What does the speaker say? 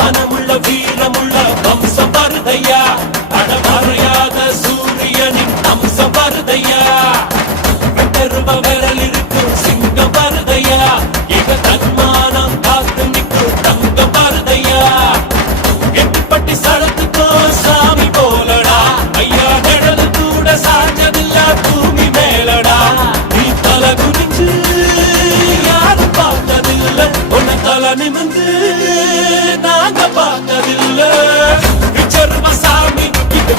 மனமுள்ள வீரமுள்ள வம்சம் வருதையா அடமறையாத சூரியனின் அம்சம் வருதையா வெட்டருவ விரல் இருக்கும் சிங்கம் வருதையா இவ தன்மானம் காத்து நிற்கும் தங்கம் வருதையா எட்டுப்பட்டி சடத்துக்கோ சாமி போலடா ஐயா நிழல் கூட சாஞ்சதில்ல பூமி மேலடா நீ தலை குனிஞ்சு யாரும் பார்த்ததில்ல உன்னை தலை நிமிந்து நாங்க பார்த்ததில்ல விச்சருவ சாமி இது